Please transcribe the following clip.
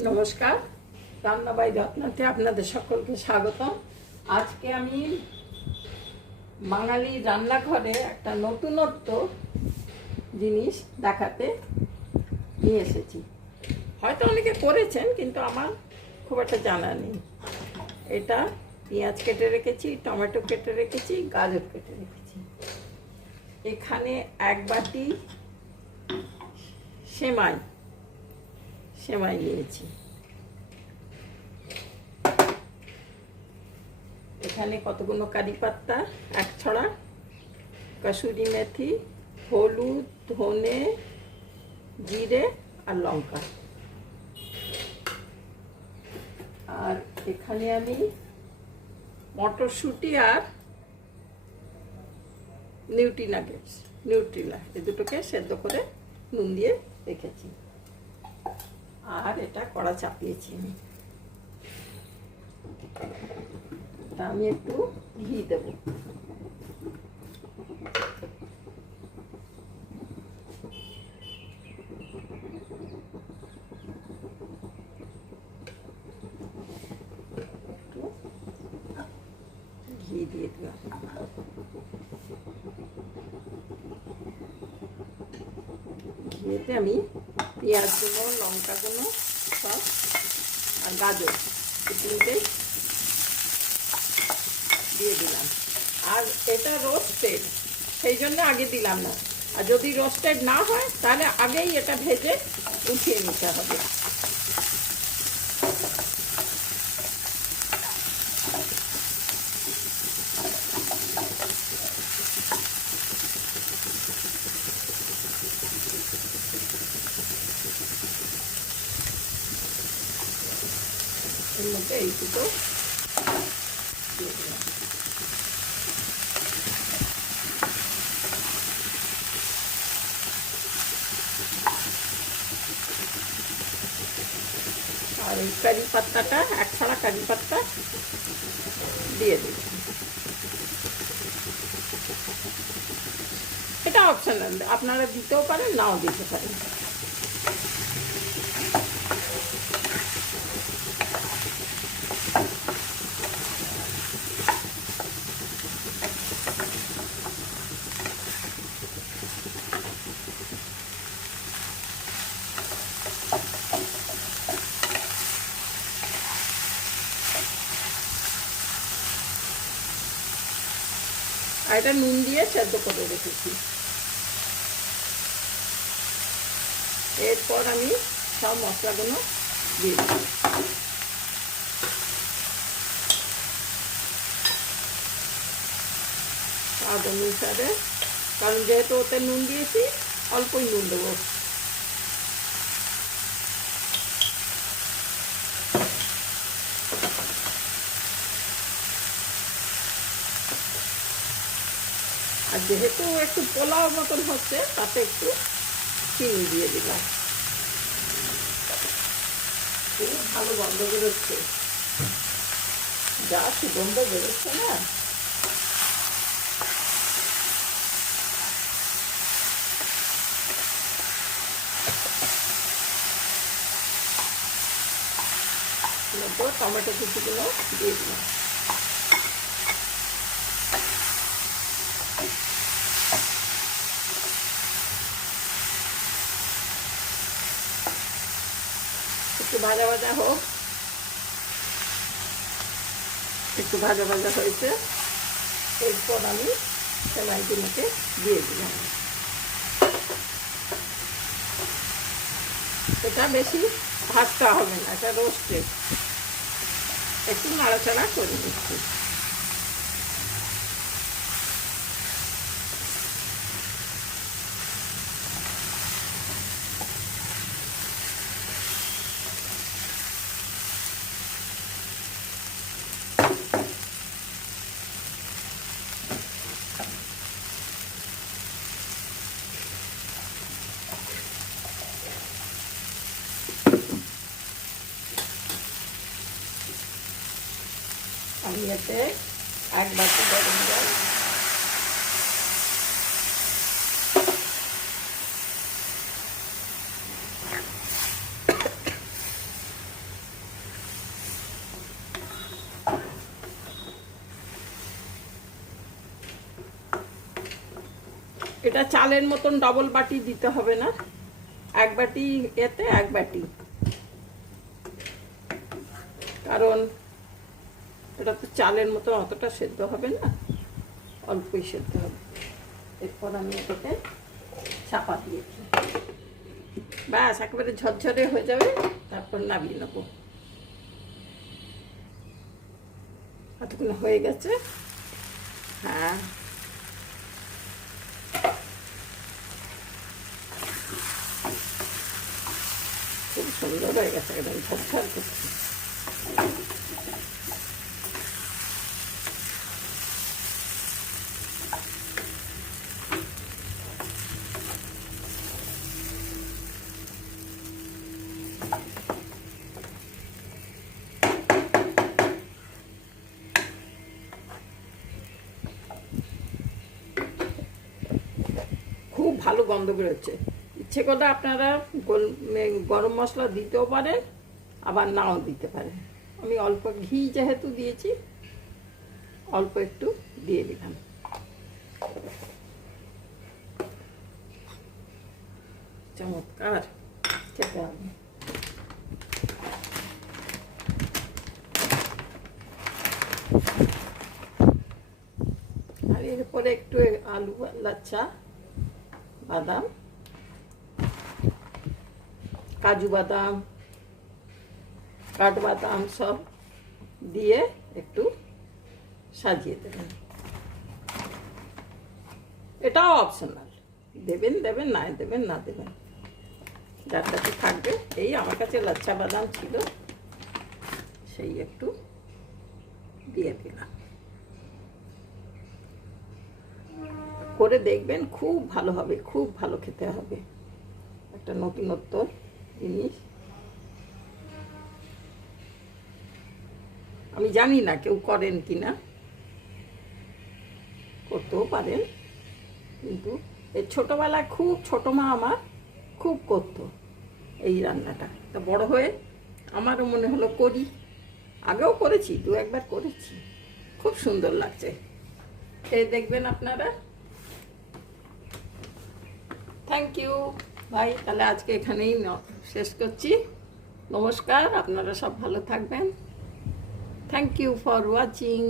নমস্কার, রান্না বাই রত্নাতে আপনাদের সকলকে স্বাগতম। আজকে আমি বাঙালি রান্নাঘরে একটা নতুনত্ব জিনিস দেখাতে নিয়ে এসেছি। হয়তো অনেকে করেছেন, কিন্তু আমার খুব একটা জানা নেই। এটা পেঁয়াজ কেটে রেখেছি, টমেটো কেটে রেখেছি, গাজর কেটে রেখেছি। এখানে এক বাটি সেমাই নিয়েছি। এখানে কতগুলো কারি পাতা, এক ছড়া কসুরি মেথি, হলুদ, ধনে, জিরে আর লঙ্কা। আর এখানে আমি মটরশুঁটি আর নিউট্রিলা এই দুটোকে সেদ্ধ করে নুন দিয়ে রেখেছি। আর এটা কড়া চাপিয়েছি আমি একটু ঘি দেব। ঘি দিয়ে দিলাম। ঘিতে আমি পেঁয়াজগুলো, লঙ্কাগুলো সব আর গাজর তিনটে দিয়ে দিলাম। আর এটা রোস্টেড, সেই জন্য আগে দিলাম না। আর যদি রোস্টেড না হয় তাহলে আগেই এটা ভেজে উঠিয়ে নিতে হবে। এর মধ্যে এই দুটো দিয়ে দিলাম। আর এই কারি পাত্তাটা, এক ছড়া কারি পাত্তা দিয়ে দিই। এটা অপশনাল, আপনারা দিতেও পারেন, নাও দিতে পারেন। আর এটা নুন দিয়ে সেদ্ধ করে রেখেছি। এরপর আমি সব মশলাগুলো দিয়ে দিই। স্বাদ অনুসারে, কারণ যেহেতু ওতে নুন দিয়েছি, অল্পই নুন দেবো। আর যেহেতু একটু পোলাও মতন হচ্ছে, তাতে একটু চিনি দিয়ে দিলাম। খুব ভালো গন্ধ বেরোচ্ছে, যা সুগন্ধ বেরোচ্ছে না। টমেটো কুচিগুলো দিয়ে দিলাম। একটু ভাজা ভাজা হোক। একটু ভাজা ভাজা হয়েছে, এরপর আমি সেমাইগুলোকে দিয়ে দিলাম। এটা বেশি ভাজতে হবে না, এটা রোস্টেড। একটু নাড়াচাড়া করে দিচ্ছি। আমি এতে এক বাটি গরম জল, এটা চালের মতন ডবল বাটি দিতে হবে না, এক বাটি এতে এক বাটি, কারণ এটা তো চালের মতো অতটা সেদ্ধ হবে না, অল্পই সেদ্ধ হবে। এরপর আমি এটাকে চাপা দিয়েছি, ব্যাস একেবারে ঝরঝরে হয়ে যাবে, তারপর নামিয়ে নেবো। এতক্ষণ হয়ে গেছে। হ্যাঁ, খুব সুন্দর হয়ে গেছে, একদম ঝরঝর করছে। খুব ভালো গন্ধ বেরোচ্ছে। ইচ্ছে করলে আপনারা গরম মশলা দিতেও পারেন, আবার নাও দিতে পারেন। আমি অল্প ঘি যেহেতু দিয়েছি, অল্প একটু দিয়ে দিলাম। চমৎকার খেতে হবে। আর এরপরে একটু আলু লাচ্ছা, বাদাম, কাজু বাদাম, কাঠবাদাম সব দিয়ে একটু সাজিয়ে দেবেন। এটাও অপশনাল, দেবেন দেবেন, না দেবেন না দেবেন, যার কাছে থাকবে। এই আমার কাছে লাচ্ছা বাদাম ছিল, সেই একটু দিয়ে দিলাম। করে দেখবেন, খুব ভালো হবে, খুব ভালো খেতে হবে। একটা নতুনত্ব জিনিস। আমি জানি না কেউ করেন কি না, করতেও পারেন, কিন্তু এই ছোটোবেলায় খুব ছোটো মা আমার খুব করতো এই রান্নাটা। তা বড় হয়ে আমারও মনে হলো করি, আগেও করেছি, দু একবার করেছি, খুব সুন্দর লাগছে। এই দেখবেন আপনারা। থ্যাংক ইউ ভাই, তাহলে আজকে এখানেই শেষ করছি। নমস্কার, আপনারা সব ভালো থাকবেন। Thank you for watching.